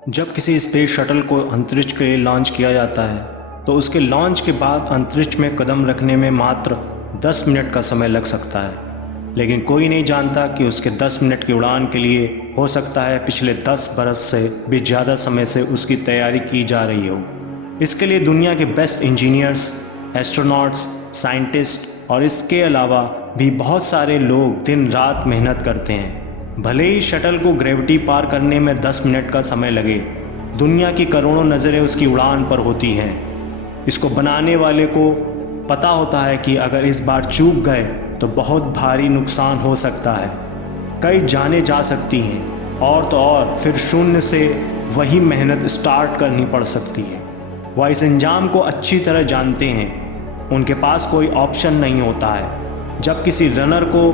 जब किसी space shuttle को अंतरिक्ष के लिए लॉन्च किया जाता है तो उसके लॉन्च के बाद अंतरिक्ष में कदम रखने में मात्र 10 मिनट का समय लग सकता है। लेकिन कोई नहीं जानता कि उसके 10 मिनट की उड़ान के लिए हो सकता है पिछले 10 बरस से भी ज़्यादा समय से उसकी तैयारी की जा रही हो। इसके लिए दुनिया के बेस्ट इंजीनियर्स, एस्ट्रोनॉट्स, साइंटिस्ट और इसके अलावा भी बहुत सारे लोग दिन रात मेहनत करते हैं। भले ही शटल को ग्रेविटी पार करने में 10 मिनट का समय लगे, दुनिया की करोड़ों नज़रें उसकी उड़ान पर होती हैं। इसको बनाने वाले को पता होता है कि अगर इस बार चूक गए तो बहुत भारी नुकसान हो सकता है, कई जानें जा सकती हैं और तो और फिर शून्य से वही मेहनत स्टार्ट करनी पड़ सकती है। वह इस अंजाम को अच्छी तरह जानते हैं। उनके पास कोई ऑप्शन नहीं होता है। जब किसी रनर को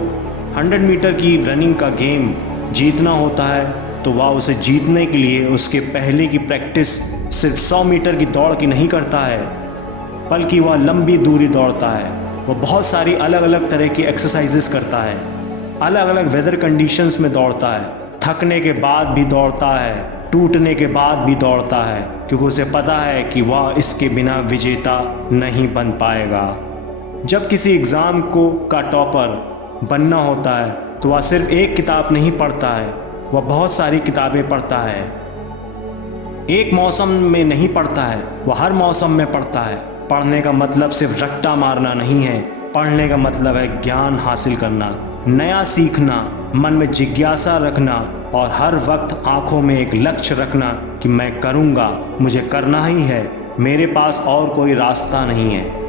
100 मीटर की रनिंग का गेम जीतना होता है तो वह उसे जीतने के लिए उसके पहले की प्रैक्टिस सिर्फ 100 मीटर की दौड़ की नहीं करता है, बल्कि वह लंबी दूरी दौड़ता है। वह बहुत सारी अलग अलग तरह की एक्सरसाइजेस करता है, अलग अलग वेदर कंडीशंस में दौड़ता है, थकने के बाद भी दौड़ता है, टूटने के बाद भी दौड़ता है, क्योंकि उसे पता है कि वह इसके बिना विजेता नहीं बन पाएगा। जब किसी एग्ज़ाम का टॉपर बनना होता है तो वह सिर्फ एक किताब नहीं पढ़ता है, वह बहुत सारी किताबें पढ़ता है। एक मौसम में नहीं पढ़ता है, वह हर मौसम में पढ़ता है। पढ़ने का मतलब सिर्फ रट्टा मारना नहीं है, पढ़ने का मतलब है ज्ञान हासिल करना, नया सीखना, मन में जिज्ञासा रखना और हर वक्त आंखों में एक लक्ष्य रखना कि मैं करूँगा, मुझे करना ही है, मेरे पास और कोई रास्ता नहीं है।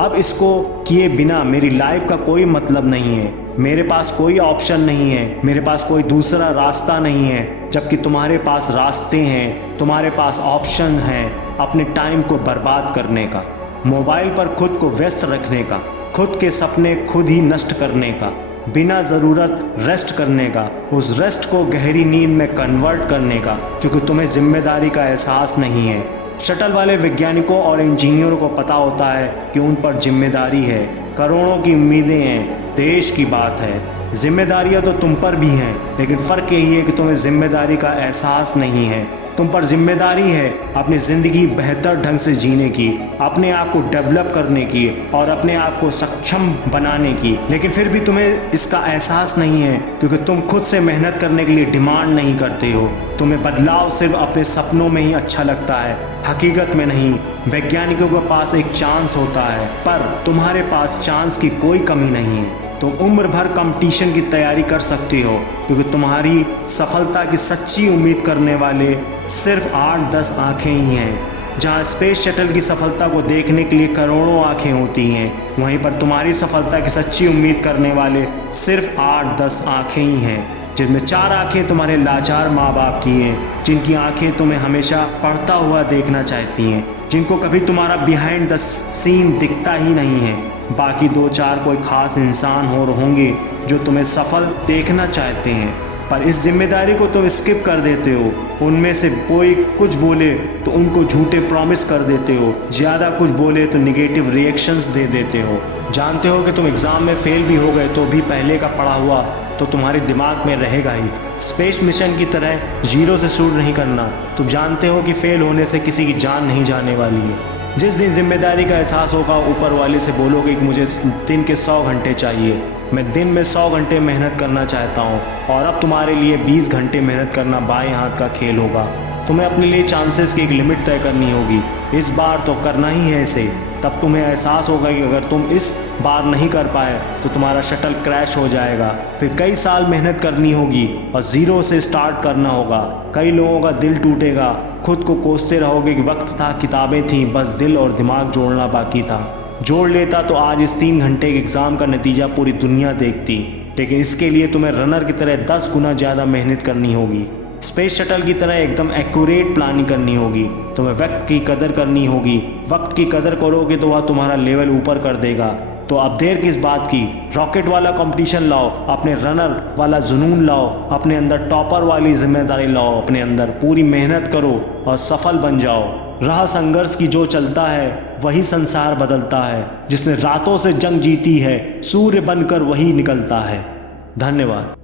अब इसको किए बिना मेरी लाइफ का कोई मतलब नहीं है, मेरे पास कोई ऑप्शन नहीं है, मेरे पास कोई दूसरा रास्ता नहीं है। जबकि तुम्हारे पास रास्ते हैं, तुम्हारे पास ऑप्शन हैं अपने टाइम को बर्बाद करने का, मोबाइल पर खुद को व्यस्त रखने का, खुद के सपने खुद ही नष्ट करने का, बिना ज़रूरत रेस्ट करने का, उस रेस्ट को गहरी नींद में कन्वर्ट करने का, क्योंकि तुम्हें जिम्मेदारी का एहसास नहीं है। शटल वाले वैज्ञानिकों और इंजीनियरों को पता होता है कि उन पर जिम्मेदारी है, करोड़ों की उम्मीदें हैं, देश की बात है। जिम्मेदारियां तो तुम पर भी हैं, लेकिन फ़र्क यही है कि तुम्हें जिम्मेदारी का एहसास नहीं है। तुम पर जिम्मेदारी है अपनी ज़िंदगी बेहतर ढंग से जीने की, अपने आप को डेवलप करने की और अपने आप को सक्षम बनाने की, लेकिन फिर भी तुम्हें इसका एहसास नहीं है क्योंकि तुम खुद से मेहनत करने के लिए डिमांड नहीं करते हो। तुम्हें बदलाव सिर्फ अपने सपनों में ही अच्छा लगता है, हकीकत में नहीं। वैज्ञानिकों के पास एक चांस होता है, पर तुम्हारे पास चांस की कोई कमी नहीं है। तुम उम्र भर कंपटीशन की तैयारी कर सकते हो, क्योंकि तुम्हारी सफलता की सच्ची उम्मीद करने वाले सिर्फ 8-10 आँखें ही हैं। जहाँ स्पेस शटल की सफलता को देखने के लिए करोड़ों आँखें होती हैं, वहीं पर तुम्हारी सफलता की सच्ची उम्मीद करने वाले सिर्फ 8-10 आँखें ही हैं, जिनमें 4 आँखें तुम्हारे लाचार माँ बाप की हैं, जिनकी आँखें तुम्हें हमेशा पढ़ता हुआ देखना चाहती हैं, जिनको कभी तुम्हारा बिहाइंड द सीन दिखता ही नहीं है। बाकी 2-4 कोई खास इंसान होंगे जो तुम्हें सफल देखना चाहते हैं, पर इस जिम्मेदारी को तुम स्किप कर देते हो। उनमें से कोई कुछ बोले तो उनको झूठे प्रॉमिस कर देते हो, ज़्यादा कुछ बोले तो निगेटिव रिएक्शंस दे देते हो। जानते हो कि तुम एग्ज़ाम में फेल भी हो गए तो भी पहले का पढ़ा हुआ तो तुम्हारे दिमाग में रहेगा ही। स्पेस मिशन की तरह जीरो से शुरू नहीं करना। तुम जानते हो कि फेल होने से किसी की जान नहीं जाने वाली है। जिस दिन जिम्मेदारी का एहसास होगा, ऊपर वाले से बोलोगे कि मुझे दिन के 100 घंटे चाहिए, मैं दिन में 100 घंटे मेहनत करना चाहता हूँ, और अब तुम्हारे लिए 20 घंटे मेहनत करना बाएं हाथ का खेल होगा। तुम्हें अपने लिए चांसेस की एक लिमिट तय करनी होगी, इस बार तो करना ही है इसे। तब तुम्हें एहसास होगा कि अगर तुम इस बार नहीं कर पाए तो तुम्हारा शटल क्रैश हो जाएगा। फिर कई साल मेहनत करनी होगी और ज़ीरो से स्टार्ट करना होगा। कई लोगों का दिल टूटेगा, खुद को कोसते रहोगे कि वक्त था, किताबें थीं, बस दिल और दिमाग जोड़ना बाकी था। जोड़ लेता तो आज इस 3 घंटे के एग्ज़ाम का नतीजा पूरी दुनिया देखती, लेकिन इसके लिए तुम्हें रनर की तरह 10 गुना ज़्यादा मेहनत करनी होगी। स्पेस शटल की तरह एकदम एक्यूरेट प्लानिंग करनी होगी। तुम्हें वक्त की कदर करनी होगी। वक्त की कदर करोगे तो वह तुम्हारा लेवल ऊपर कर देगा। तो अब देर किस बात की? रॉकेट वाला कंपटीशन लाओ, अपने रनर वाला जुनून लाओ, अपने अंदर टॉपर वाली जिम्मेदारी लाओ, अपने अंदर पूरी मेहनत करो और सफल बन जाओ। राह संघर्ष की जो चलता है वही संसार बदलता है। जिसने रातों से जंग जीती है, सूर्य बनकर वही निकलता है। धन्यवाद।